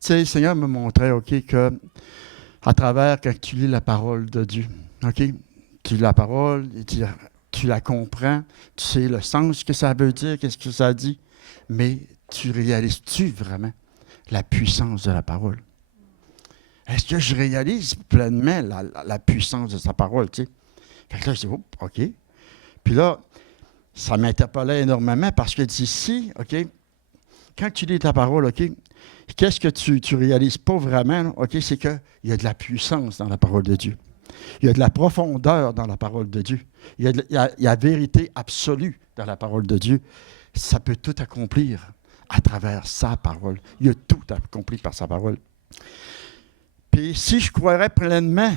sais, le Seigneur me montrait, OK, que à travers, quand tu lis la parole de Dieu, OK, tu lis la parole, et tu la comprends, tu sais le sens que ça veut dire, qu'est-ce que ça dit, mais tu réalises-tu vraiment la puissance de la parole? Est-ce que je réalise pleinement la puissance de sa parole, tu sais? Fait que là, je dis, oh, OK. Puis là, ça m'interpellait énormément parce que d'ici, OK, quand tu lis ta parole, OK, qu'est-ce que tu réalises pas vraiment, là, OK, c'est qu'il y a de la puissance dans la parole de Dieu. Il y a de la profondeur dans la parole de Dieu. Il y a la vérité absolue dans la parole de Dieu. Ça peut tout accomplir à travers sa parole. Il y a tout accompli par sa parole. Puis si je croirais pleinement,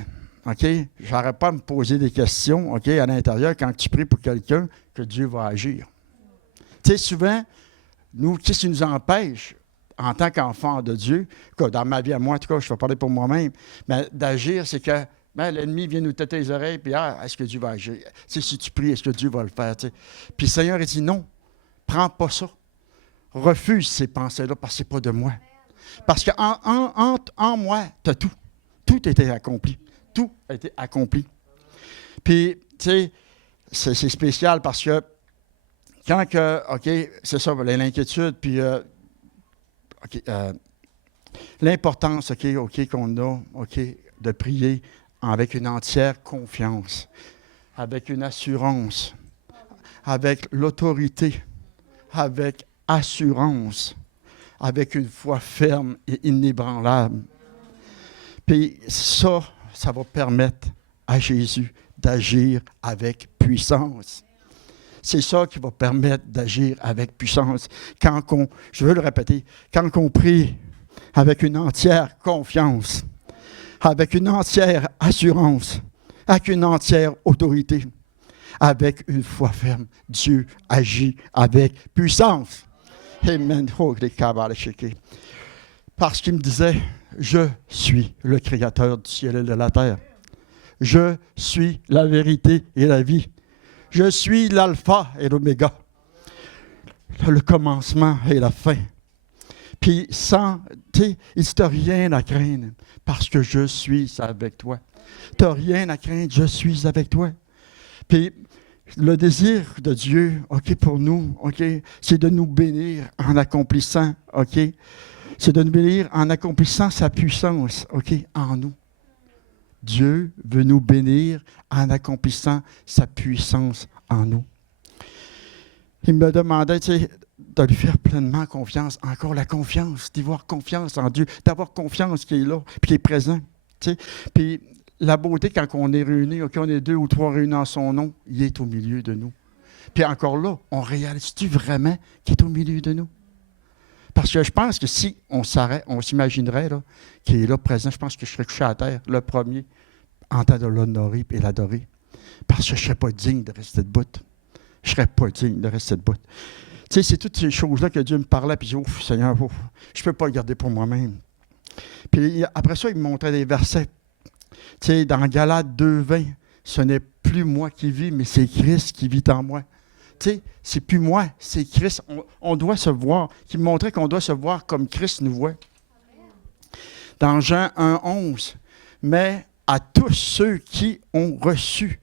OK, je n'aurais pas à me poser des questions, OK, à l'intérieur, quand tu pries pour quelqu'un, que Dieu va agir. Tu sais, souvent, nous, qu'est-ce qui nous empêche, en tant qu'enfant de Dieu, dans ma vie à moi, en tout cas, je vais parler pour moi-même, mais d'agir, c'est que l'ennemi vient nous têter les oreilles, puis est-ce que Dieu va agir? Tu sais, si tu pries, est-ce que Dieu va le faire? Tu sais? Puis le Seigneur, il dit non, prends pas ça. Refuse ces pensées-là, parce que ce n'est pas de moi. Parce qu'en moi, tu as tout. Tout a été accompli. Tout a été accompli. Puis, tu sais, c'est spécial parce que quand que, OK, c'est ça, l'inquiétude, puis OK, l'importance, OK, qu'on a, OK, de prier avec une entière confiance, avec une assurance, avec l'autorité, avec assurance, avec une foi ferme et inébranlable. Puis ça va permettre à Jésus d'agir avec puissance. C'est ça qui va permettre d'agir avec puissance. Je veux le répéter, quand on prie avec une entière confiance, avec une entière assurance, avec une entière autorité, avec une foi ferme, Dieu agit avec puissance. Amen. Parce qu'il me disait, je suis le Créateur du ciel et de la terre. Je suis la vérité et la vie. Je suis l'alpha et l'oméga, le commencement et la fin. Puis il dit, tu n'as rien à craindre parce que je suis avec toi. Tu n'as rien à craindre, je suis avec toi. Puis le désir de Dieu, OK, pour nous, OK, c'est de nous bénir en accomplissant, OK, c'est de nous bénir en accomplissant sa puissance, OK, en nous. Dieu veut nous bénir en accomplissant sa puissance en nous. Il me demandait, tu sais, de lui faire pleinement confiance, encore la confiance, d'avoir confiance en Dieu, d'avoir confiance qu'il est là, puis qu'il est présent. Tu sais. Puis la beauté, quand on est réunis, OK, on est 2 ou 3 réunis en son nom, il est au milieu de nous. Puis encore là, on réalise-tu vraiment qu'il est au milieu de nous? Parce que je pense que si on s'arrête, on s'imaginerait là, qu'il est là présent, je pense que je serais couché à terre, le premier, en train de l'honorer et l'adorer. Parce que je ne serais pas digne de rester debout. Je ne serais pas digne de rester debout. Tu sais, c'est toutes ces choses-là que Dieu me parlait, puis je dis, ouf, Seigneur, ouf, je ne peux pas le garder pour moi-même. Puis après ça, il me montrait des versets. Tu sais, dans Galates 2:20, ce n'est plus moi qui vis, mais c'est Christ qui vit en moi. Tu sais, c'est plus moi, c'est Christ. On doit se voir. Qui me montrait qu'on doit se voir comme Christ nous voit. Dans Jean 1:11, mais à tous ceux qui ont reçu,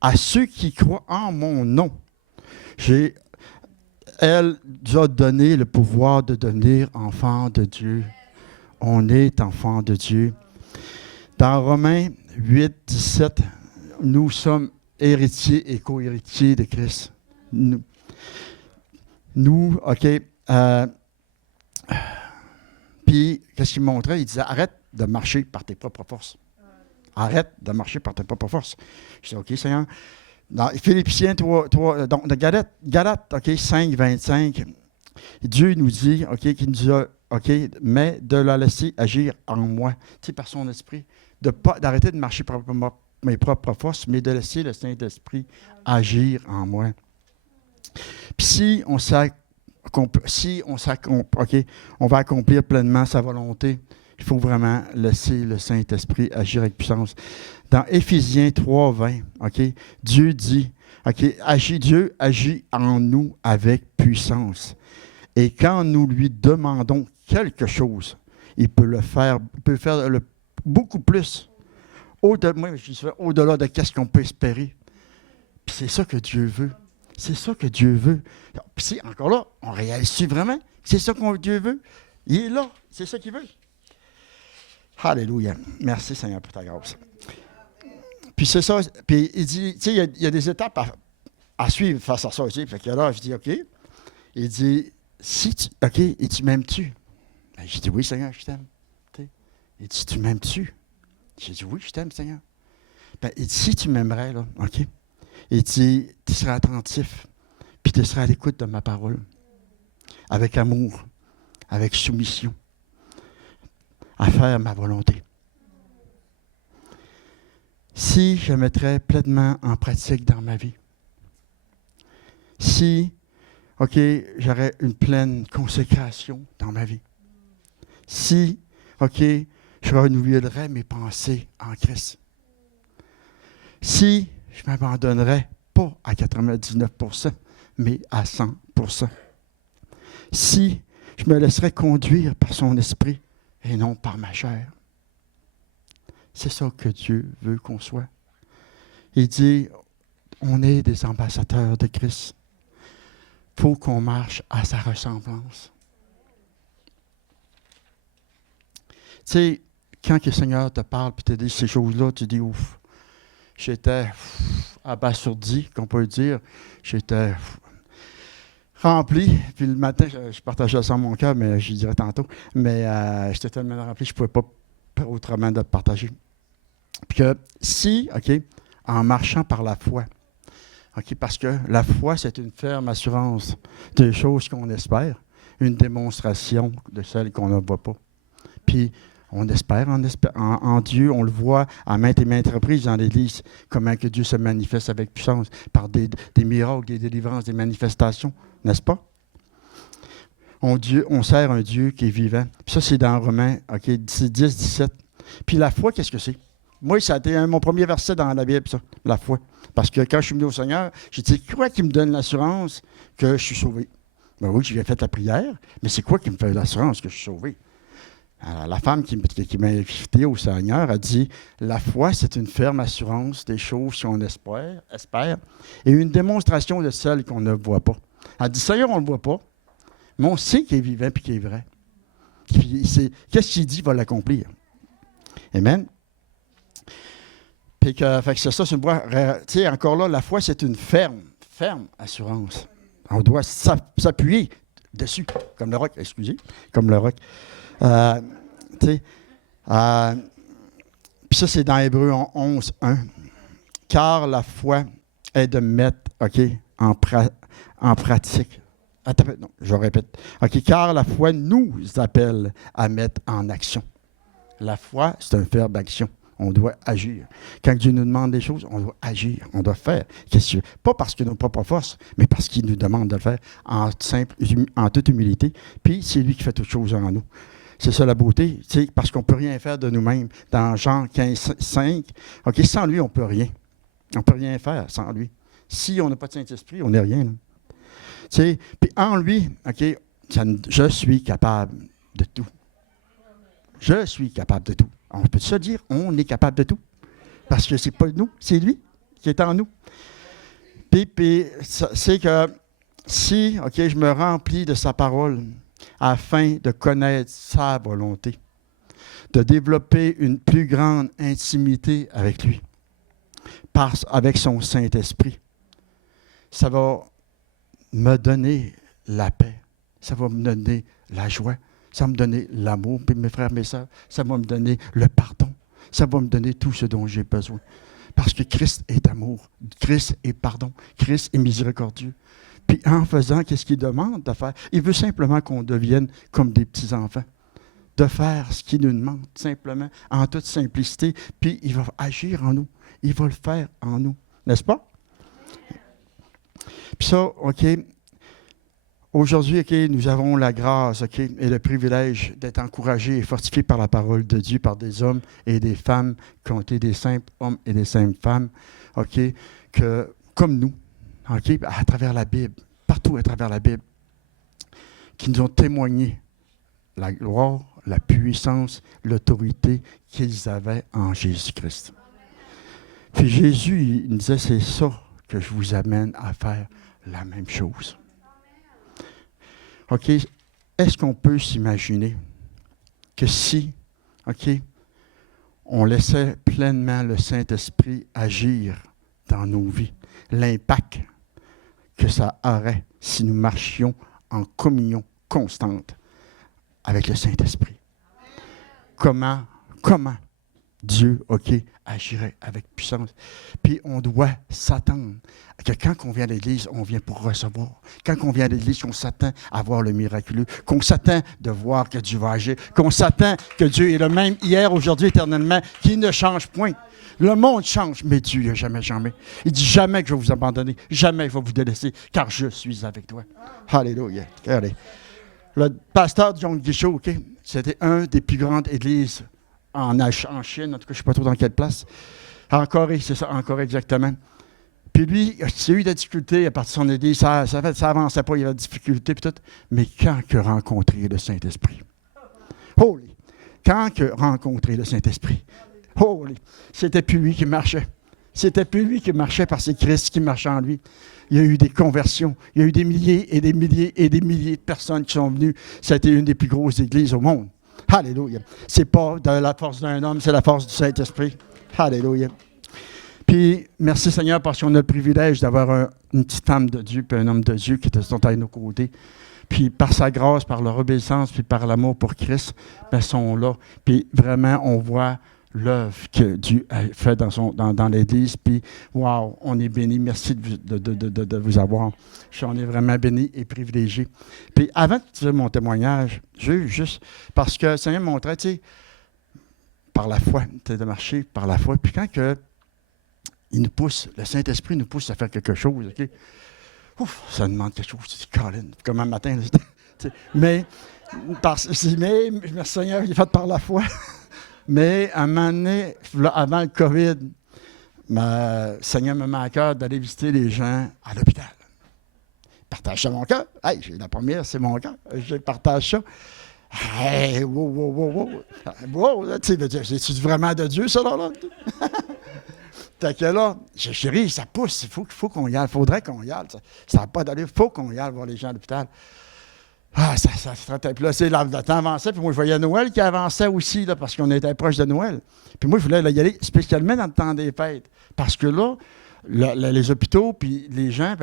à ceux qui croient en mon nom, elle nous a donné le pouvoir de devenir enfant de Dieu. On est enfant de Dieu. Dans Romains 8:17, nous sommes héritiers et co-héritiers de Christ. Nous, OK. Puis, qu'est-ce qu'il me montrait? Il disait, arrête de marcher par tes propres forces. Arrête de marcher par tes propres forces. Je dis, OK, Seigneur. Dans Philippiens 3, donc de Galates, OK, 5:25, Dieu nous dit, OK, qu'il nous a, OK, mais de la laisser agir en moi, tu sais, par son esprit, d'arrêter de marcher par mes propres forces, mais de laisser le Saint-Esprit agir en moi. Puis si on va accomplir pleinement sa volonté, il faut vraiment laisser le Saint-Esprit agir avec puissance. Dans Éphésiens 3:20, OK, Dieu dit, OK, Dieu agit en nous avec puissance. Et quand nous lui demandons quelque chose, il peut le faire, beaucoup plus. Moi, je dis au-delà de ce qu'on peut espérer. Puis c'est ça que Dieu veut. C'est ça que Dieu veut. Puis encore là, on réalise vraiment que c'est ça que Dieu veut. Il est là. C'est ça qu'il veut. Alléluia. Merci Seigneur pour ta grâce. Puis c'est ça. Puis il dit, tu sais, il y a des étapes à suivre face à ça aussi. Fait que là, je dis, OK. Il dit, OK, et tu m'aimes-tu? Ben, j'ai dit, oui Seigneur, je t'aime. Il dit, tu m'aimes-tu? J'ai dit, oui, je t'aime Seigneur. Ben, il dit, si tu m'aimerais, là, OK. Il dit, tu seras attentif, puis tu seras à l'écoute de ma parole, avec amour, avec soumission, à faire ma volonté. Si je mettrais pleinement en pratique dans ma vie, si, OK, j'aurais une pleine consécration dans ma vie, si, OK, je renouvellerais mes pensées en Christ, si je ne m'abandonnerais pas à 99%, mais à 100%. Si je me laisserais conduire par son esprit et non par ma chair. C'est ça que Dieu veut qu'on soit. Il dit, on est des ambassadeurs de Christ. Il faut qu'on marche à sa ressemblance. Tu sais, quand le Seigneur te parle et te dit ces choses-là, tu dis, ouf, j'étais abasourdi, qu'on peut dire. J'étais rempli. Puis le matin, je partageais ça dans mon cœur, mais je dirais tantôt. Mais j'étais tellement rempli, je ne pouvais pas autrement de le partager. Puis que si, OK, en marchant par la foi, OK, parce que la foi, c'est une ferme assurance des choses qu'on espère, une démonstration de celles qu'on ne voit pas. Puis, on espère en Dieu, on le voit à maintes et maintes reprises dans l'Église, comment que Dieu se manifeste avec puissance, par des miracles, des délivrances, des manifestations, n'est-ce pas? On sert un Dieu qui est vivant. Puis ça, c'est dans Romains, OK, 10, 17. Puis la foi, qu'est-ce que c'est? Moi, ça a été mon premier verset dans la Bible, ça, la foi. Parce que quand je suis venu au Seigneur, j'ai dit, quoi qui me donne l'assurance que je suis sauvé? Ben oui, j'ai fait la prière, mais c'est quoi qui me fait l'assurance que je suis sauvé? Alors, la femme qui m'a invité au Seigneur a dit, la foi, c'est une ferme assurance des choses qu'on espère, et une démonstration de celles qu'on ne voit pas. Elle dit, Seigneur, on ne le voit pas, mais on sait qu'il est vivant et qu'il est vrai. Qu'est-ce qu'il dit va l'accomplir. Amen. Puis fait que c'est ça, c'est une voie. Tu sais, encore là, la foi, c'est une ferme assurance. On doit s'appuyer dessus, comme le roc, comme le roc. Tu sais, puis ça, c'est dans Hébreux 11, 1. Car la foi est de mettre, OK, en pratique. Attends, non, je répète. OK, car la foi nous appelle à mettre en action. La foi, c'est un verbe d'action. On doit agir. Quand Dieu nous demande des choses, on doit agir, on doit faire. Pas parce que nos propres forces, mais parce qu'il nous demande de le faire en toute humilité. Puis, c'est lui qui fait toutes choses en nous. C'est ça la beauté, parce qu'on ne peut rien faire de nous-mêmes. Dans Jean 15, 5, OK, sans lui, on ne peut rien. On ne peut rien faire sans lui. Si on n'a pas de Saint-Esprit, on n'est rien. Puis en lui, OK, je suis capable de tout. Je suis capable de tout. On peut se dire, on est capable de tout. Parce que ce n'est pas nous, c'est lui qui est en nous. Puis c'est que si, OK, je me remplis de sa parole afin de connaître sa volonté, de développer une plus grande intimité avec lui, avec son Saint-Esprit, ça va me donner la paix, ça va me donner la joie, ça va me donner l'amour, puis mes frères, mes sœurs, ça va me donner le pardon, ça va me donner tout ce dont j'ai besoin. Parce que Christ est amour, Christ est pardon, Christ est miséricordieux. Puis en faisant, qu'est-ce qu'il demande de faire? Il veut simplement qu'on devienne comme des petits-enfants, de faire ce qu'il nous demande, simplement, en toute simplicité. Puis il va agir en nous, il va le faire en nous, n'est-ce pas? Puis ça, OK, aujourd'hui, OK, nous avons la grâce, OK, et le privilège d'être encouragés et fortifiés par la parole de Dieu, par des hommes et des femmes qui ont été des simples hommes et des simples femmes, OK, comme nous, OK, à travers la Bible, partout à travers la Bible, qui nous ont témoigné la gloire, la puissance, l'autorité qu'ils avaient en Jésus-Christ. Puis Jésus, il disait, c'est ça que je vous amène à faire la même chose. OK? Est-ce qu'on peut s'imaginer que si, OK, on laissait pleinement le Saint-Esprit agir dans nos vies, l'impact que ça aurait si nous marchions en communion constante avec le Saint-Esprit? Comment Dieu, OK, agirait avec puissance. Puis on doit s'attendre que quand on vient à l'Église, on vient pour recevoir. Quand on vient à l'Église, on s'attend à voir le miraculeux, qu'on s'attend de voir que Dieu va agir, qu'on s'attend que Dieu est le même hier, aujourd'hui, éternellement, qu'il ne change point. Le monde change, mais Dieu, il n'a jamais changé. Il dit jamais que je vais vous abandonner, jamais je vais vous délaisser, car je suis avec toi. Alléluia. Allez. Le pasteur John Guichaud, OK, c'était un des plus grandes églises en Chine, en tout cas, je ne sais pas trop dans quelle place. En Corée, c'est ça, en Corée exactement. Puis lui, il a eu des difficultés à partir de son église, ça n'avançait pas, il y avait des difficultés, puis tout. Mais quand il a rencontré le Saint-Esprit, holy, quand il a rencontré le Saint-Esprit, holy, c'était plus lui qui marchait. C'était plus lui qui marchait parce que c'est Christ qui marchait en lui. Il y a eu des conversions. Il y a eu des milliers et des milliers et des milliers de personnes qui sont venues. Ça a été une des plus grosses églises au monde. Alléluia. Ce n'est pas de la force d'un homme, c'est la force du Saint-Esprit. Alléluia. Puis, merci Seigneur, parce qu'on a le privilège d'avoir une petite femme de Dieu puis un homme de Dieu qui sont à nos côtés. Puis, par sa grâce, par leur obéissance, puis par l'amour pour Christ, ben, ils sont là. Puis, vraiment, on voit l'œuvre que Dieu a fait dans l'Église. Puis, wow, on est bénis. Merci de vous avoir. On est vraiment bénis et privilégiés. Puis, avant de dire mon témoignage, juste parce que le Seigneur me montrait, tu sais, par la foi, de marcher par la foi. Puis, quand il nous pousse, le Saint-Esprit nous pousse à faire quelque chose, OK? Ouf, ça demande quelque chose. Tu dis, Colin, comme un matin. Mais, merci Seigneur, il est fait par la foi. Mais à un moment donné, avant le COVID, le Seigneur me met à cœur d'aller visiter les gens à l'hôpital. Partage ça mon cœur. Hey, la première, c'est mon cœur. Je partage ça. Hey, wow, c'est vraiment de Dieu, ça, là? Fait que là, chérie, ça pousse. Il faut qu'on y aille. Il faudrait qu'on y aille. Ça n'a pas d'allure. Il faut qu'on y aille voir les gens à l'hôpital. Ah, ça se traitait. Puis là, le temps avançait. Puis moi, je voyais Noël qui avançait aussi, là, parce qu'on était proche de Noël. Puis moi, je voulais y aller spécialement dans le temps des fêtes. Parce que là, les hôpitaux, puis les gens,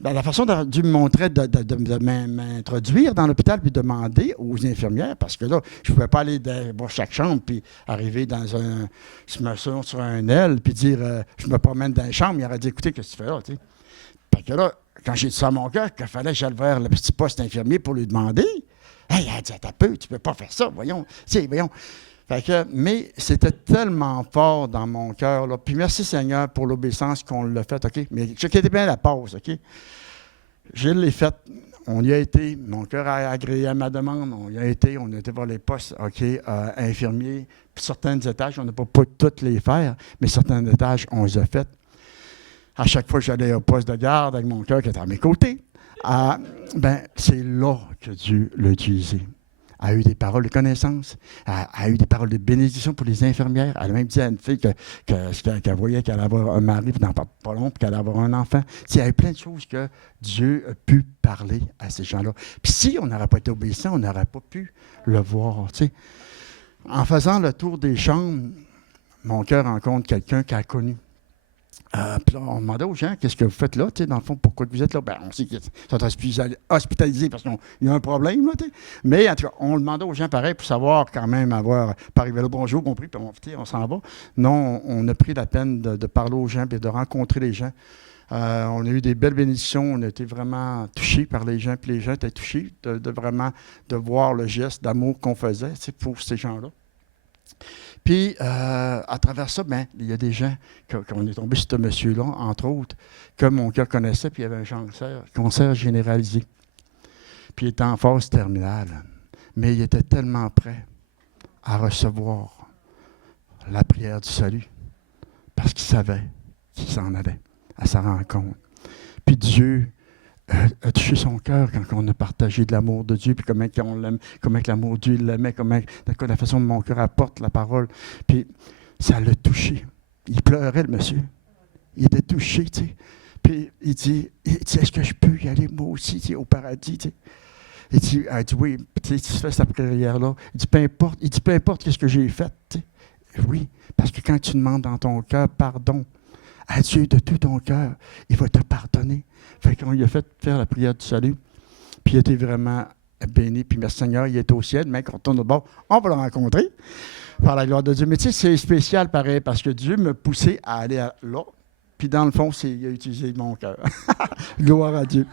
la façon dont Dieu me montrait de m'introduire dans l'hôpital, puis demander aux infirmières, parce que là, je ne pouvais pas aller voir chaque chambre, puis arriver je me sens sur un aile, puis dire, je me promène dans la chambre, il aurait dit, écoutez, qu'est-ce que tu fais là, tu sais? Fait que là, quand j'ai dit ça à mon cœur, qu'il fallait que j'aille vers le petit poste infirmier pour lui demander, hey, elle a dit, t'as peu, tu ne peux pas faire ça, voyons. Fait que, mais c'était tellement fort dans mon cœur. Là. Puis merci Seigneur pour l'obéissance qu'on l'a faite, OK? Mais checkez bien la pause, OK? Je l'ai faite. On y a été. Mon cœur a agréé à ma demande. On y a été. On a été voir les postes, OK, infirmiers. Puis certains étages, on n'a pas toutes les faire, mais certains étages, on les a faites. À chaque fois que j'allais au poste de garde avec mon cœur qui était à mes côtés, c'est là que Dieu l'a utilisé. Elle a eu des paroles de connaissance, elle a eu des paroles de bénédiction pour les infirmières. Elle a même dit à une fille qu'elle voyait qu'elle allait avoir un mari dans pas long, puis qu'elle allait avoir un enfant. Il y a eu plein de choses que Dieu a pu parler à ces gens-là. Puis si on n'aurait pas été obéissant, on n'aurait pas pu le voir. T'sais. En faisant le tour des chambres, mon cœur rencontre quelqu'un qui a connu. Puis là, on demandait aux gens, qu'est-ce que vous faites là, dans le fond, pourquoi vous êtes là? On sait qu'ils sont hospitalisés parce qu'il y a un problème, là, mais en tout cas, on demandait aux gens pareil pour savoir quand même pas arriver le bonjour, compris, puis on s'en va. Non, on a pris la peine de parler aux gens et de rencontrer les gens. On a eu des belles bénédictions, on a été vraiment touchés par les gens, puis les gens étaient touchés de voir le geste d'amour qu'on faisait pour ces gens-là. Puis, à travers ça, il y a des gens, qu'on est tombé sur ce monsieur-là, entre autres, que mon cœur connaissait, puis il y avait un cancer généralisé. Puis il était en phase terminale. Mais il était tellement prêt à recevoir la prière du salut, parce qu'il savait qu'il s'en allait à sa rencontre. Puis Dieu a touché son cœur quand on a partagé de l'amour de Dieu, puis comment on l'aime, comment que l'amour de Dieu l'aimait, comment la façon dont mon cœur apporte la parole. Puis ça l'a touché. Il pleurait, le monsieur. Il était touché, tu sais. Puis il dit, est-ce que je peux y aller moi aussi, tu sais, au paradis, tu sais? Il dit, oui, tu fais cette prière-là. Il dit, peu importe ce que j'ai fait, tu sais. Oui, parce que quand tu demandes dans ton cœur pardon à Dieu de tout ton cœur, il va te pardonner. Fait qu'on lui a fait faire la prière du salut, puis il a été vraiment béni, puis merci Seigneur, il est au ciel, mais quand on tourne au bord, on va le rencontrer, par la gloire de Dieu. Mais tu sais, c'est spécial pareil, parce que Dieu m'a poussé à aller là, puis dans le fond, il a utilisé mon cœur. Gloire à Dieu.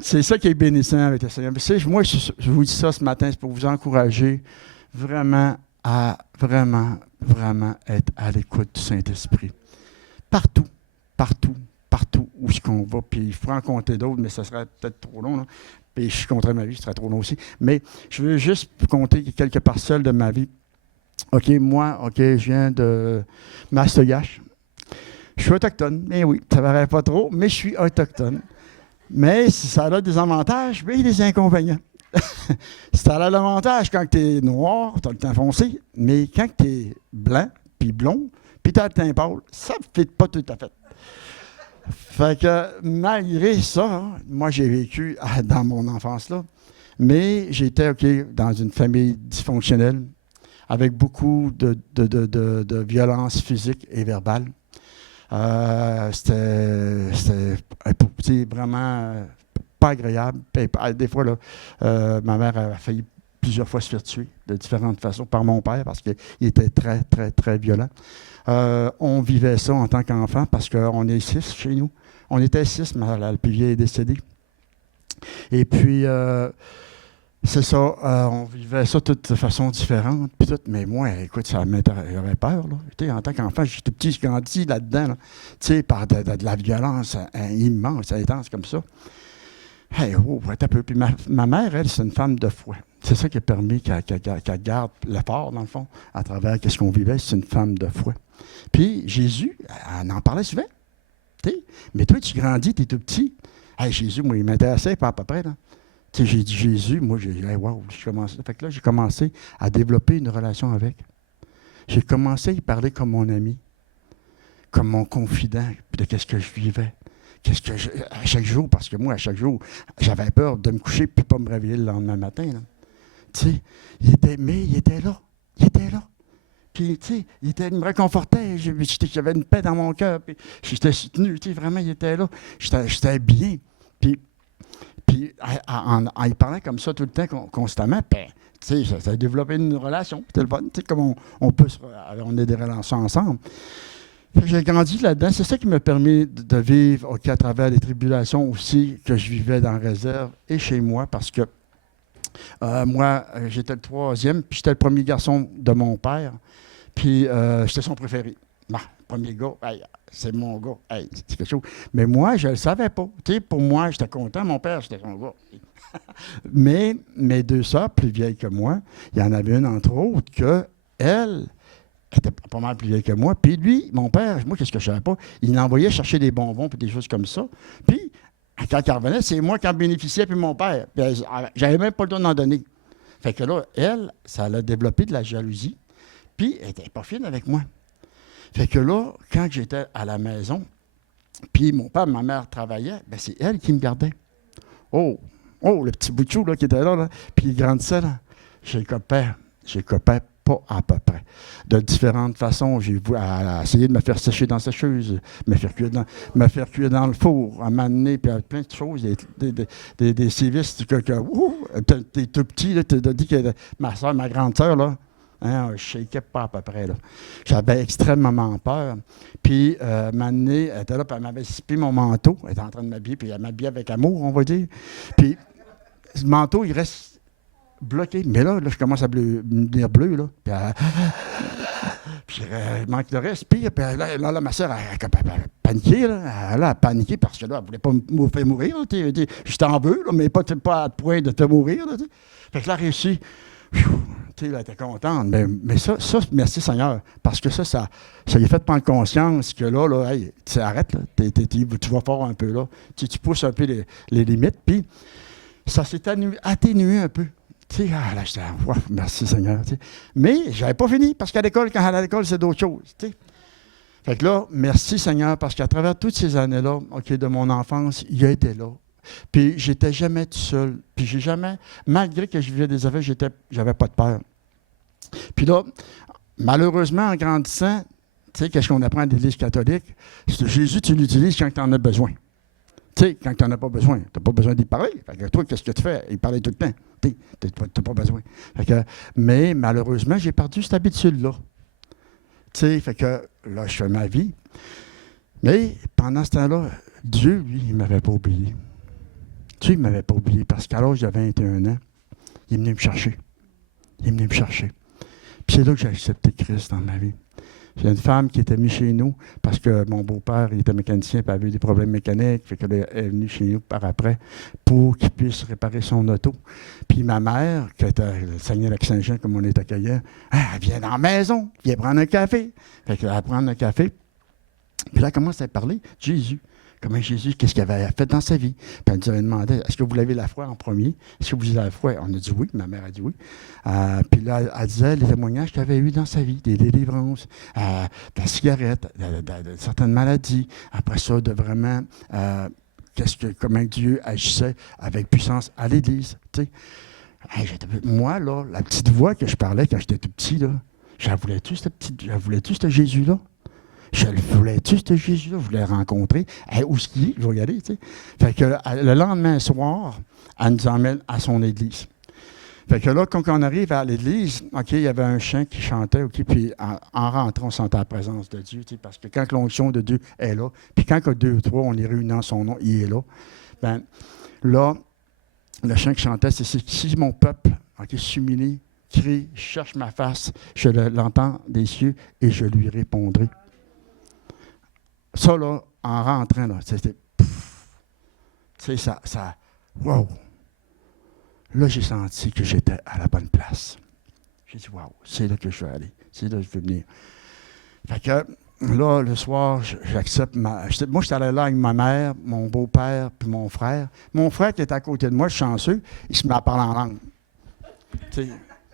C'est ça qui est bénissant avec le Seigneur. Mais moi, je vous dis ça ce matin, c'est pour vous encourager vraiment à vraiment être à l'écoute du Saint-Esprit. Partout où est-ce qu'on va. Puis il faut en compter d'autres, mais ça serait peut-être trop long. Là. Puis je suis contre ma vie, ce serait trop long aussi. Mais je veux juste compter quelques parcelles de ma vie. Je viens de Mastogache. Je suis autochtone. Mais oui, ça ne paraît pas trop, mais je suis autochtone. Mais ça a des avantages, mais il y a des inconvénients. Ça a l'avantage quand tu es noir, tu as le teint foncé, mais quand tu es blanc, puis blond, puis tu as le teint pâle, ça ne fit pas tout à fait. Fait que malgré ça, moi j'ai vécu dans mon enfance là, mais j'étais dans une famille dysfonctionnelle avec beaucoup de violence physique et verbale. C'était vraiment pas agréable. Des fois, là, ma mère a failli plusieurs fois se faire tuer de différentes façons par mon père parce qu'il était très, très, très violent. On vivait ça en tant qu'enfant parce qu'on est 6 chez nous. On était 6, mais le plus vieil est décédé. Et puis, c'est ça, on vivait ça de façon différente. Puis tout, mais moi, écoute, j'avais peur. Là. En tant qu'enfant, j'étais tout petit, je grandis là-dedans, là, par de la violence immense, intense comme ça. Hey, un peu. Puis ma mère, elle, c'est une femme de foi. C'est ça qui a permis qu'elle garde l'effort, dans le fond, à travers ce qu'on vivait. C'est une femme de foi. Puis Jésus, elle en parlait souvent. T'sais? Mais toi, tu grandis, tu es tout petit. Hey, Jésus, moi, il m'intéressait pas à peu près. Là. J'ai dit Jésus, moi, j'ai dit, hey, wow, j'ai commencé. Fait que là, j'ai commencé à développer une relation avec. J'ai commencé à y parler comme mon ami, comme mon confident de ce que je vivais. À chaque jour, parce que moi, à chaque jour, j'avais peur de me coucher et pas me réveiller le lendemain matin. Tu sais, il était là. Puis, tu sais, il me réconfortait. J'avais une paix dans mon cœur. Puis, j'étais soutenu. Tu sais, vraiment, il était là. J'étais bien. Puis il parlait comme ça tout le temps, constamment. Puis, tu sais, ça a développé une relation. C'était le fun. Tu sais, comme on a des relations ensemble. J'ai grandi là-dedans. C'est ça qui m'a permis de vivre à travers les tribulations aussi que je vivais dans la réserve et chez moi parce que moi, j'étais le 3e, puis j'étais le premier garçon de mon père, puis j'étais son préféré. Bah, premier gars, hey, c'est mon gars, hey, c'est quelque chose. Mais moi, je ne le savais pas. Tu sais, pour moi, j'étais content, mon père, c'était son gars. Mais mes 2 sœurs, plus vieilles que moi, il y en avait une, entre autres, qu'elle était pas mal plus vieille que moi. Puis lui, mon père, moi, qu'est-ce que je ne savais pas, il l'envoyait chercher des bonbons et des choses comme ça. Puis, quand il revenait, c'est moi qui en bénéficiais, puis mon père. Puis, j'avais même pas le droit d'en donner. Fait que là, elle, ça l'a développé de la jalousie. Puis, elle n'était pas fine avec moi. Fait que là, quand j'étais à la maison, puis mon père et ma mère travaillaient, bien, c'est elle qui me gardait. Oh, le petit bout de chou là, qui était là, puis il grandissait, là. J'ai copain pas à peu près. De différentes façons, j'ai essayé de me faire sécher dans la sécheuse, me faire cuire dans le four, à m'amener, puis plein de choses, des sévices t'es tout petit, là, t'as dit que ma grande sœur, là, hein, je shakais pas à peu près, là. J'avais extrêmement peur. Puis, m'amener, elle était là, puis elle m'avait sippé mon manteau, elle était en train de m'habiller, puis elle m'habillait avec amour, on va dire. Puis, le manteau, il reste bloqué. Mais là, je commence à devenir bleu, là. Puis il manque de respire. Puis là, ma soeur, elle a paniqué, là. Elle a paniqué parce que là, elle ne voulait pas me faire mourir. Je t'en veux, là, mais pas à point de te mourir, là. Fait que là, elle a réussi. tu sais, elle était contente. Mais ça, merci Seigneur, parce que ça lui a fait prendre conscience que là hey, tu arrêtes, là, tu vas fort un peu, là. Tu pousses un peu les limites, puis ça s'est atténué un peu. Tu sais, là, j'étais, wow, merci Seigneur. Tu sais. Mais je n'avais pas fini, parce qu'à l'école, quand elle est à l'école, c'est d'autres choses. Tu sais. Fait que là, merci Seigneur, parce qu'à travers toutes ces années-là, de mon enfance, il a été là. Puis j'étais jamais tout seul. Puis j'ai jamais, malgré que je vivais des affaires, j'avais pas de peur. Puis là, malheureusement, en grandissant, tu sais, qu'est-ce qu'on apprend à l'Église catholique? C'est que Jésus, tu l'utilises quand tu en as besoin. Tu sais, quand tu n'en as pas besoin, tu n'as pas besoin d'y parler. Fait que toi, qu'est-ce que tu fais? Il parlait tout le temps. Tu n'as pas besoin. Fait que, mais malheureusement, j'ai perdu cette habitude-là. Tu sais, fait que là, je fais ma vie. Mais pendant ce temps-là, Dieu, lui, il ne m'avait pas oublié. Dieu ne m'avait pas oublié parce qu'à l'âge de 21 ans, il est venu me chercher. Il est venu me chercher. Puis c'est là que j'ai accepté Christ dans ma vie. J'ai une femme qui était venue chez nous parce que mon beau-père, il était mécanicien et avait eu des problèmes mécaniques. Fait qu'elle est venue chez nous par après pour qu'il puisse réparer son auto. Puis ma mère, qui était à Saguenay-Lac-Saint-Jean, comme on est accueillant, elle vient dans la maison, vient prendre un café. Fait qu'elle va prendre un café. Puis là, elle commence à parler de Jésus. Comment Jésus, qu'est-ce qu'il avait fait dans sa vie? Puis elle nous avait demandé, est-ce que vous l'avez la foi en premier? Est-ce que vous avez la foi? On a dit oui, ma mère a dit oui. Puis là, elle disait les témoignages qu'il avait eu dans sa vie, des délivrances, de la cigarette, de certaines maladies. Après ça, de vraiment, comment Dieu agissait avec puissance à l'Église. Tu sais. Moi, là, la petite voix que je parlais quand j'étais tout petit, là, j'avouais-tu ce Jésus-là? Je le voulais-tu, ce Jésus-là? Je voulais le rencontrer. Où est-ce qu'il est? Je vais regarder, tu sais. Fait que le lendemain soir, elle nous emmène à son église. Fait que là, quand on arrive à l'église, OK, il y avait un chant qui chantait, OK, puis en rentrant, on sentait la présence de Dieu, tu sais, parce que quand l'onction de Dieu est là, puis quand il y a 2 ou 3, on est réunis en son nom, il est là. Bien, là, le chant qui chantait, c'est « Si mon peuple, OK, s'humilie, crie, cherche ma face, je l'entends des cieux et je lui répondrai. » Ça, là, en rentrant, là, c'était... Tu sais, ça... Wow! Là, j'ai senti que j'étais à la bonne place. J'ai dit, wow, c'est là que je veux aller. C'est là que je veux venir. Fait que là, le soir, j'accepte moi, j'étais allé là avec ma mère, mon beau-père, puis mon frère. Mon frère qui était à côté de moi, chanceux, il se met à parler en langue. Tu sais,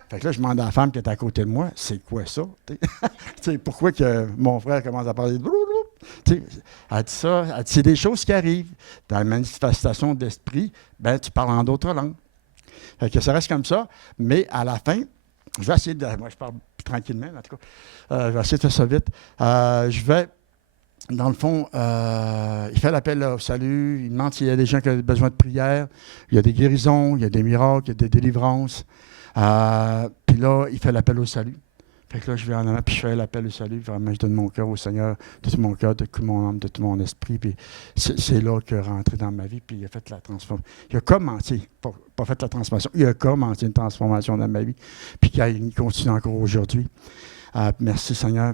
fait que là, je demande à la femme qui était à côté de moi, c'est quoi ça? Tu sais, pourquoi que mon frère commence à parler de... Tu sais, elle dit ça, elle dit, c'est des choses qui arrivent. Dans la manifestation d'esprit, ben, tu parles en d'autres langues. Fait que ça reste comme ça, mais à la fin, je vais essayer de... Moi, je parle tranquillement, en tout cas. Je vais essayer de faire ça vite. Je vais, dans le fond, il fait l'appel au salut, il demande s'il y a des gens qui ont besoin de prière. Il y a des guérisons, il y a des miracles, il y a des délivrances. Puis là, il fait l'appel au salut. Fait que là, je vais en avant, puis je fais l'appel au salut. Vraiment, je donne mon cœur au Seigneur, de tout mon cœur, de toute mon âme, de tout mon esprit. Puis c'est là qu'il est rentré dans ma vie, puis il a fait la transformation. Il a commencé, pas fait la transformation, il a commencé une transformation dans ma vie, puis il continue encore aujourd'hui. Merci Seigneur.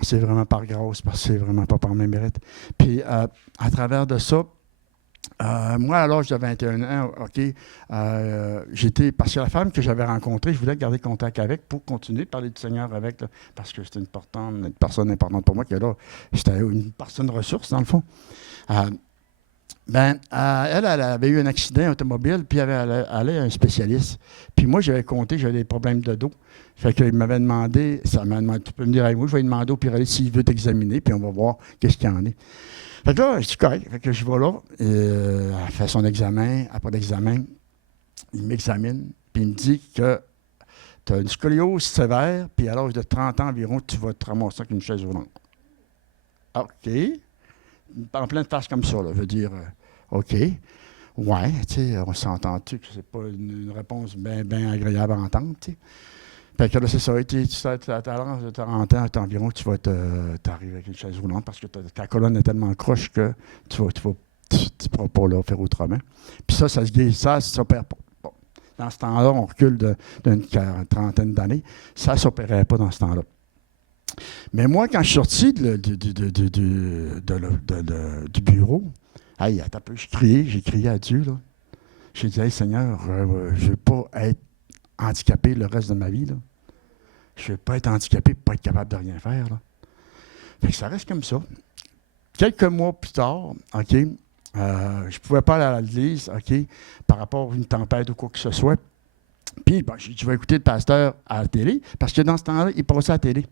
C'est vraiment par grâce, parce que c'est vraiment pas par mes mérites. Puis à travers de ça, moi, à l'âge de 21 ans, OK, parce que la femme que j'avais rencontrée, je voulais garder contact avec pour continuer de parler du Seigneur avec, là, parce que c'était une personne importante pour moi, que là, j'étais une personne ressource, dans le fond. Elle avait eu un accident automobile, puis elle allait à un spécialiste. Puis moi, j'avais des problèmes de dos. Fait qu'il m'avait demandé, tu peux me dire avec moi, je vais lui demander au pire s'il veut t'examiner, puis on va voir qu'est-ce qu'il y en est. Fait que là, je suis correct. Fait que je vais là, elle fait son examen. Après l'examen, il m'examine, puis il me dit que tu as une scoliose sévère, puis à l'âge de 30 ans environ, tu vas te ramasser avec une chaise roulante. OK. En pleine face comme ça, là. Je veux dire, OK. Ouais, tu sais, on s'entend-tu que c'est pas une réponse bien agréable à entendre, tu sais. Fait que là, c'est ça. Tu as 40 ans environ, tu vas t'arriver avec une chaise roulante parce que ta colonne est tellement croche que tu ne pourras pas là, faire autrement. Puis ça se guérit, ça ne s'opère pas. Bon. Dans ce temps-là, on recule d'une trentaine d'années. Ça ne s'opérait pas dans ce temps-là. Mais moi, quand je suis sorti du bureau, hey, j'ai crié à Dieu. Là. J'ai dit, hey, Seigneur, je ne veux pas être handicapé le reste de ma vie. Là. Je ne veux pas être handicapé pour ne pas être capable de rien faire. Là. Fait que ça reste comme ça. Quelques mois plus tard, OK, je ne pouvais pas aller à l'église, OK, par rapport à une tempête ou quoi que ce soit. Puis, bon, je vais écouter le pasteur à la télé, parce que dans ce temps-là, il passait à la télé.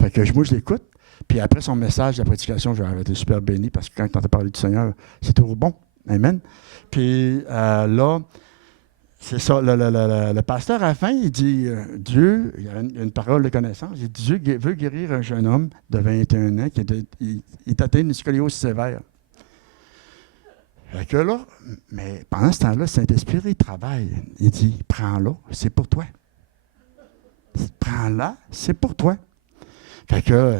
Fait que moi, je l'écoute. Puis après son message, la prédication, j'avais été super béni, parce que quand tu entends parler du Seigneur, c'est toujours bon. Amen. Puis là, c'est ça, le pasteur à la fin, il dit, Dieu, il y a une parole de connaissance, il dit, Dieu veut guérir un jeune homme de 21 ans qui est atteint d'une scoliose sévère. Fait que là, mais pendant ce temps-là, le Saint-Esprit, il travaille. Il dit, prends-la, c'est pour toi. Prends-la, c'est pour toi. Fait que,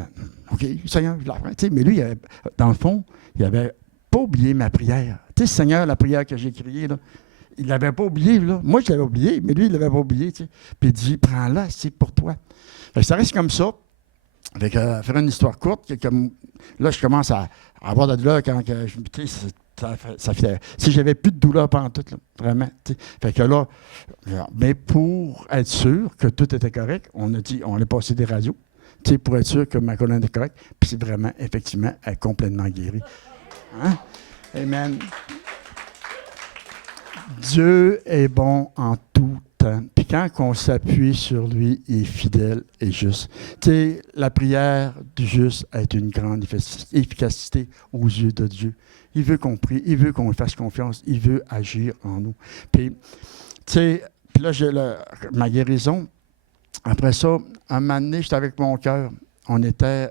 OK, Seigneur, je la prends. Mais lui, dans le fond, il n'avait pas oublié ma prière. Tu sais, Seigneur, la prière que j'ai criée, là, il ne l'avait pas oublié. Là. Moi, je l'avais oublié, mais lui, il ne l'avait pas oublié. Puis il dit, prends-la, c'est pour toi. Fait que ça reste comme ça. Fait que, faire une histoire courte, là, je commence à avoir de la douleur quand ça fait, si j'avais plus de douleur pendant tout, là, vraiment. T'sais. Fait que là, mais pour être sûr que tout était correct, on a passé des radios, pour être sûr que ma colonne était correcte, puis c'est vraiment, effectivement, elle est complètement guérie. Hein? Amen. Dieu est bon en tout temps. Puis quand on s'appuie sur lui, il est fidèle et juste. Tu sais, la prière du juste a une grande efficacité aux yeux de Dieu. Il veut qu'on prie, il veut qu'on lui fasse confiance, il veut agir en nous. Puis, tu sais, là, j'ai ma guérison. Après ça, un moment donné, j'étais avec mon cœur. On était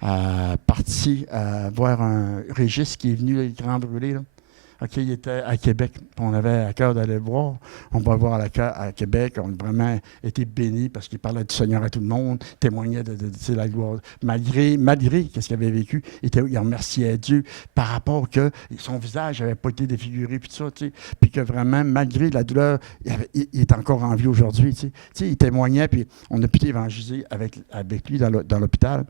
parti voir un Régis qui est venu, le grand brûlé, là. OK, il était à Québec. On avait à cœur d'aller le voir. On va le voir à Québec. On a vraiment été bénis parce qu'il parlait du Seigneur à tout le monde, témoignait de la gloire. Malgré ce qu'il avait vécu, il remerciait Dieu par rapport que son visage n'avait pas été défiguré, puis tout ça, puis que vraiment, malgré la douleur, il est encore en vie aujourd'hui. Il témoignait, puis on a pu évangéliser avec lui dans l'hôpital.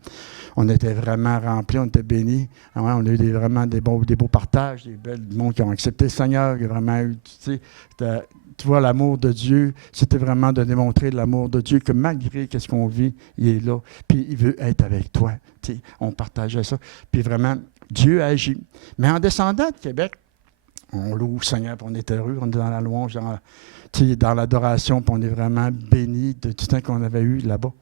On était vraiment remplis, on était bénis. On a eu vraiment des beaux partages, des belles mondes qui ont accepté le Seigneur, il y a vraiment eu, tu vois, l'amour de Dieu, c'était vraiment de démontrer l'amour de Dieu, que malgré ce qu'on vit, il est là, puis il veut être avec toi. On partageait ça. Puis vraiment, Dieu agit. Mais en descendant de Québec, on loue le Seigneur, puis on est heureux, on est dans la louange, dans l'adoration, puis on est vraiment bénis de tout le temps qu'on avait eu là-bas.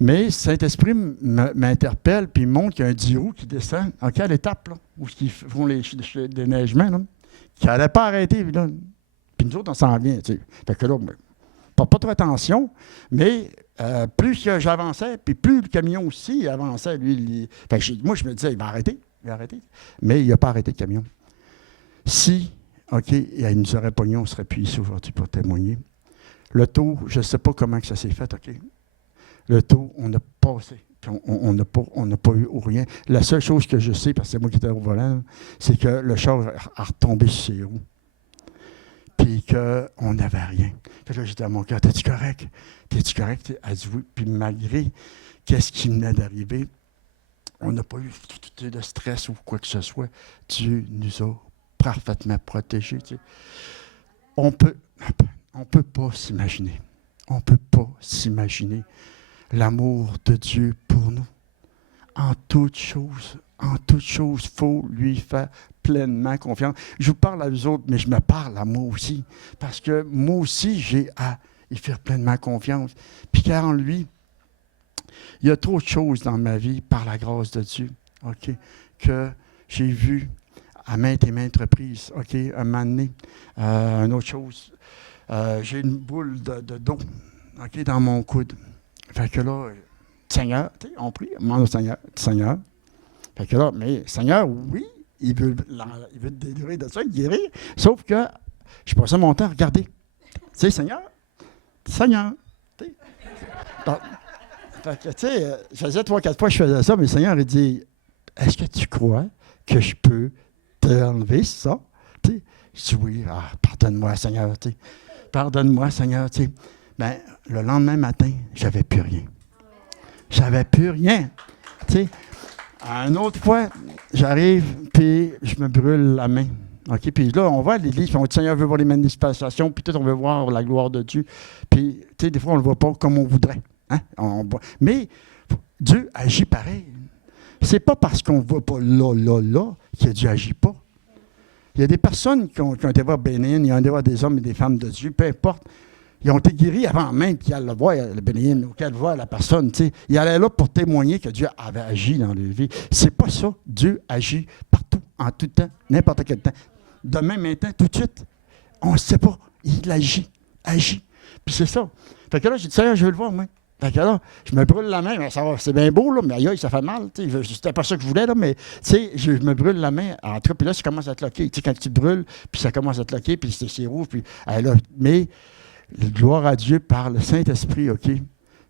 Mais Saint-Esprit m'interpelle, puis il montre qu'il y a un 10 roues qui descend, à l'étape, là, où ils font les déneigements, là, qui n'allait pas arrêter. Là. Puis nous autres, on s'en vient. Fait que là, pas trop attention, mais plus j'avançais, puis plus le camion aussi avançait, lui. Fait que moi, je me disais, il va arrêter. Mais il n'a pas arrêté le camion. Si, OK, il nous aurait pogné, on serait plus ici aujourd'hui pour témoigner. Le taux, je ne sais pas comment que ça s'est fait, OK? Le taux, on a passé. On n'a pas eu ou rien. La seule chose que je sais, parce que c'est moi qui étais au volant, c'est que le char a retombé sur ses roues. Puis qu'on n'avait rien. Fait que là, j'étais à mon cœur, t'es-tu correct? T'es-tu correct? Elle dit oui. Puis malgré qu'est-ce qui venait d'arriver, on n'a pas eu de stress ou quoi que ce soit. Dieu nous a parfaitement protégés. Tu sais. On peut pas s'imaginer. On ne peut pas s'imaginer l'amour de Dieu pour nous. En toute chose, il faut lui faire pleinement confiance. Je vous parle à vous autres, mais je me parle à moi aussi. Parce que moi aussi, j'ai à y faire pleinement confiance. Puis car en lui, il y a trop de choses dans ma vie, par la grâce de Dieu, OK, que j'ai vu à maintes et maintes reprises. OK, un moment donné, une autre chose, j'ai une boule de dos, OK, dans mon coude. Fait que là, Seigneur, on prie, on demande au Seigneur. Fait que là, mais Seigneur, oui, il veut te délivrer de ça, guérir. Sauf que je passais mon temps à regarder. Tu sais, Seigneur. Donc, fait que, tu sais, je faisais 3-4 fois que je faisais ça, mais le Seigneur, il dit, est-ce que tu crois que je peux t'enlever ça? Tu sais, je dis oui, pardonne-moi, Seigneur. Tu sais, pardonne-moi, Seigneur. Tu sais. Ben, le lendemain matin, j'avais plus rien. Tu sais, une autre fois, j'arrive, puis je me brûle la main. OK? Puis là, on va à l'Église, puis on dit, Seigneur veut voir les manifestations, puis peut-être on veut voir la gloire de Dieu. Puis, tu sais, des fois, on ne le voit pas comme on voudrait. Hein? Mais Dieu agit pareil. C'est pas parce qu'on ne voit pas là, que Dieu n'agit pas. Il y a des personnes qui ont été voir Bénin, ils ont été voir des hommes et des femmes de Dieu, peu importe. Ils ont été guéris avant même qu'ils aillent le voir, le Bénin, ou qu'elle voit la personne. Tu sais. Ils allaient là pour témoigner que Dieu avait agi dans leur vie. C'est pas ça. Dieu agit partout, en tout temps, n'importe quel temps. Demain, maintenant, tout de suite. On ne sait pas. Il agit. Puis c'est ça. Fait que là, j'ai dit, Seigneur, je veux le voir, moi. Fait que là, je me brûle la main. Mais ça va, c'est bien beau, là, mais aïe, ça fait mal. C'était pas ça que je voulais, là, mais je me brûle la main. En tout cas, puis là, ça commence à te loquer. Tu sais, quand tu te brûles, puis ça commence à te loquer, puis c'est rouge, puis là, mais gloire à Dieu par le Saint-Esprit, OK?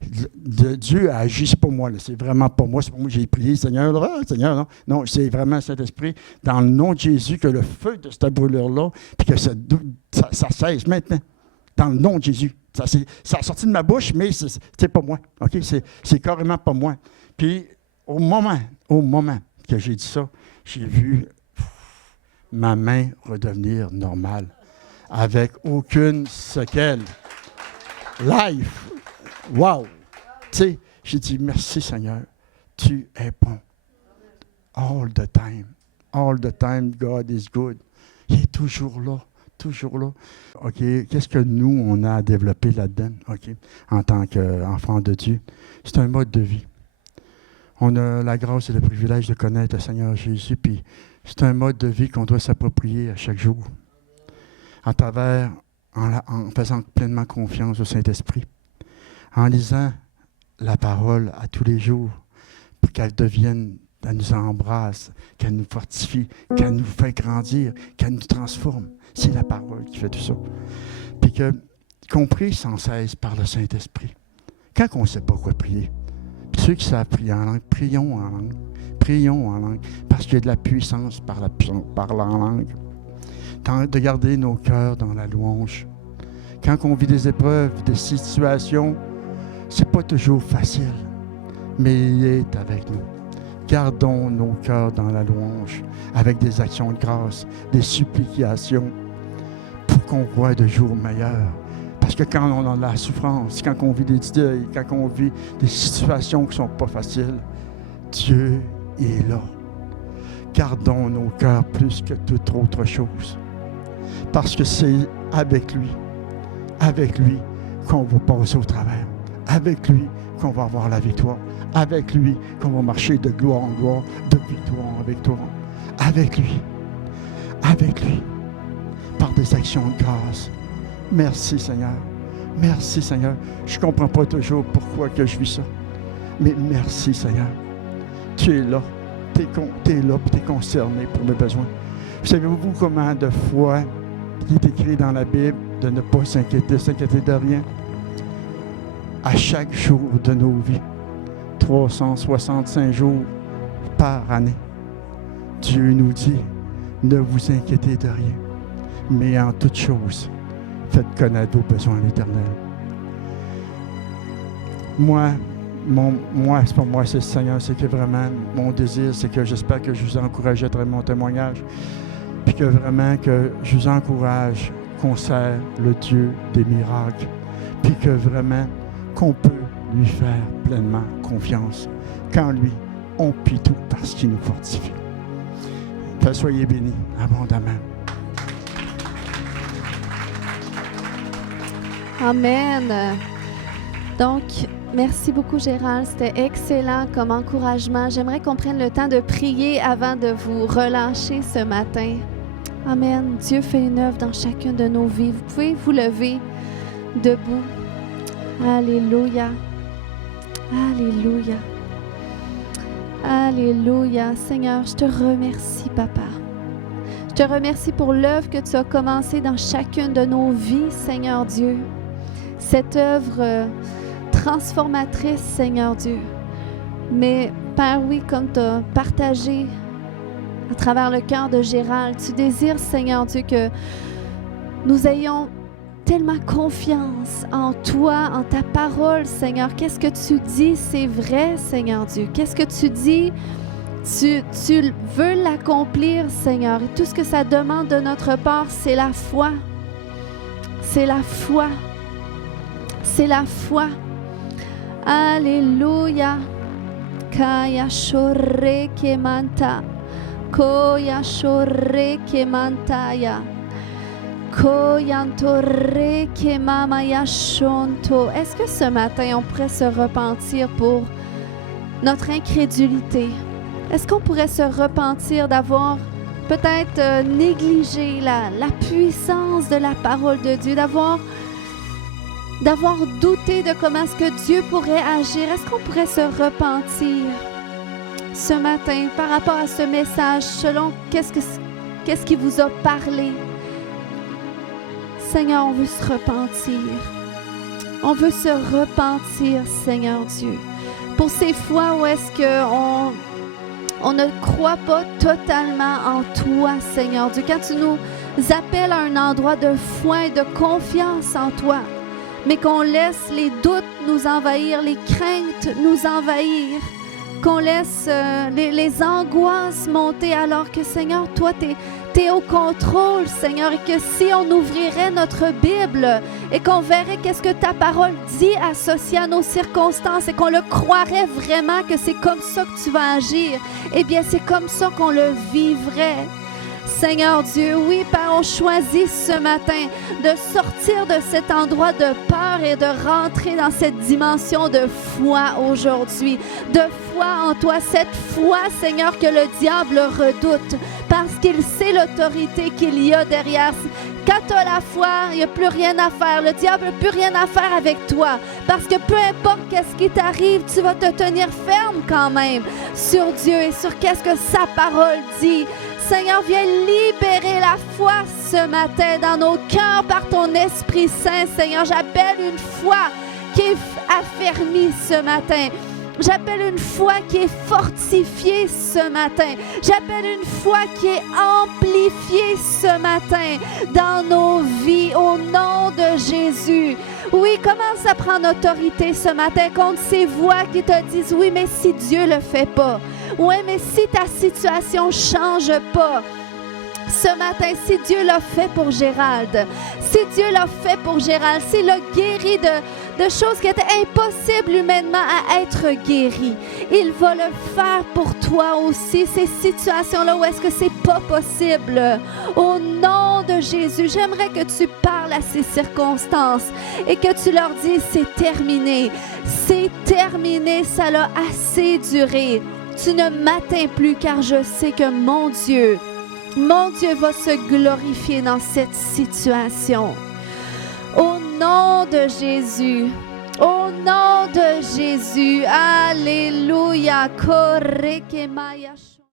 Dieu a agi, c'est pas moi, là. C'est vraiment pas moi. C'est pas moi que j'ai prié, Seigneur, là, Seigneur, non. Non, c'est vraiment le Saint-Esprit, dans le nom de Jésus, que le feu de cette brûlure-là, puis que ça cesse maintenant, dans le nom de Jésus. Ça a sorti de ma bouche, mais c'est pas moi, OK? C'est carrément pas moi. Puis, au moment que j'ai dit ça, j'ai vu ma main redevenir normale, avec aucune séquelle. Life! Wow! Tu sais, j'ai dit, merci Seigneur, tu es bon. All the time, God is good. Il est toujours là. OK, qu'est-ce que nous, on a à développer là-dedans, OK, en tant qu'enfants de Dieu? C'est un mode de vie. On a la grâce et le privilège de connaître le Seigneur Jésus, puis c'est un mode de vie qu'on doit s'approprier à chaque jour, en faisant pleinement confiance au Saint-Esprit, en lisant la parole à tous les jours, pour qu'elle nous embrasse, qu'elle nous fortifie, qu'elle nous fait grandir, qu'elle nous transforme. C'est la parole qui fait tout ça. Puis qu'on prie sans cesse par le Saint-Esprit. Quand on ne sait pas quoi prier, puis ceux qui savent prier en langue, prions en langue, parce qu'il y a de la puissance par la langue. De garder nos cœurs dans la louange. Quand on vit des épreuves, des situations, c'est pas toujours facile, mais il est avec nous. Gardons nos cœurs dans la louange, avec des actions de grâce, des supplications, pour qu'on voie de jours meilleurs. Parce que quand on a de la souffrance, quand on vit des deuils, quand on vit des situations qui ne sont pas faciles, Dieu est là. Gardons nos cœurs plus que toute autre chose. Parce que c'est avec lui qu'on va passer au travers, avec lui qu'on va avoir la victoire, avec lui qu'on va marcher de gloire en gloire, de victoire en victoire, avec lui, par des actions de grâce. Merci Seigneur, je ne comprends pas toujours pourquoi que je vis ça, mais merci Seigneur, tu es là, tu es là et tu es concerné pour mes besoins. Savez-vous comment de fois il est écrit dans la Bible de ne pas s'inquiéter de rien? À chaque jour de nos vies, 365 jours par année, Dieu nous dit, ne vous inquiétez de rien, mais en toutes choses, faites connaître vos besoins à l'Éternel. Moi, c'est pas moi, c'est le Seigneur, c'est que vraiment, mon désir, c'est que j'espère que je vous encourage à travers mon témoignage, puis que vraiment, que je vous encourage qu'on sert le Dieu des miracles, puis que vraiment, qu'on peut lui faire pleinement confiance. Quand lui, on prie tout parce qu'il nous fortifie. Soyez bénis abondamment. Amen. Donc, merci beaucoup Gérald. C'était excellent comme encouragement. J'aimerais qu'on prenne le temps de prier avant de vous relâcher ce matin. Amen. Dieu fait une œuvre dans chacune de nos vies. Vous pouvez vous lever debout. Alléluia. Alléluia. Alléluia. Seigneur, je te remercie, Papa. Je te remercie pour l'œuvre que tu as commencée dans chacune de nos vies, Seigneur Dieu. Cette œuvre transformatrice, Seigneur Dieu. Mais, Père, oui, comme tu as partagé à travers le cœur de Gérald, tu désires, Seigneur Dieu, que nous ayons tellement confiance en toi, en ta parole, Seigneur. Qu'est-ce que tu dis, c'est vrai, Seigneur Dieu. Qu'est-ce que tu dis, Tu veux l'accomplir, Seigneur. Et tout ce que ça demande de notre part, c'est la foi. C'est la foi. C'est la foi. Alléluia. Kaya shorre ke manta. Koya shorre ke mantaya. Koyantorre ke mamaya shonto. Est-ce que ce matin, on pourrait se repentir pour notre incrédulité? Est-ce qu'on pourrait se repentir d'avoir peut-être négligé la puissance de la parole de Dieu, d'avoir douté de comment est-ce que Dieu pourrait agir? Est-ce qu'on pourrait se repentir ce matin par rapport à ce message, selon qu'est-ce qui vous a parlé? Seigneur, on veut se repentir. On veut se repentir, Seigneur Dieu, pour ces fois où est-ce qu'on ne croit pas totalement en toi, Seigneur Dieu. Quand tu nous appelles à un endroit de foi et de confiance en toi, mais qu'on laisse les doutes nous envahir, les craintes nous envahir, qu'on laisse les angoisses monter, alors que, Seigneur, toi, t'es au contrôle, Seigneur, et que si on ouvrirait notre Bible et qu'on verrait qu'est-ce que ta parole dit associé à nos circonstances et qu'on le croirait vraiment que c'est comme ça que tu vas agir, eh bien, c'est comme ça qu'on le vivrait. Seigneur Dieu, oui, Père, on choisit ce matin de sortir de cet endroit de peur et de rentrer dans cette dimension de foi aujourd'hui. De foi en toi, cette foi, Seigneur, que le diable redoute parce qu'il sait l'autorité qu'il y a derrière. Quand tu as la foi, il n'y a plus rien à faire. Le diable n'a plus rien à faire avec toi. Parce que peu importe qu'est-ce qui t'arrive, tu vas te tenir ferme quand même sur Dieu et sur qu'est-ce que sa parole dit. Seigneur, viens libérer la foi ce matin dans nos cœurs par ton Esprit Saint. Seigneur, j'appelle une foi qui est affermie ce matin. J'appelle une foi qui est fortifiée ce matin. J'appelle une foi qui est amplifiée ce matin dans nos vies au nom de Jésus. Oui, commence à prendre autorité ce matin contre ces voix qui te disent « Oui, mais si Dieu ne le fait pas. Oui, mais si ta situation ne change pas. » Ce matin, si Dieu l'a fait pour Gérald, si Dieu l'a fait pour Gérald, s'il l'a guéri de choses qui étaient impossibles humainement à être guéries, il va le faire pour toi aussi, ces situations-là où est-ce que c'est pas possible. Au nom de Jésus, j'aimerais que tu parles à ces circonstances et que tu leur dises « C'est terminé, ça l'a assez duré. Tu ne m'atteins plus car je sais que mon Dieu va se glorifier dans cette situation. » Au nom de Jésus. Au nom de Jésus. Alléluia. Koreke maya.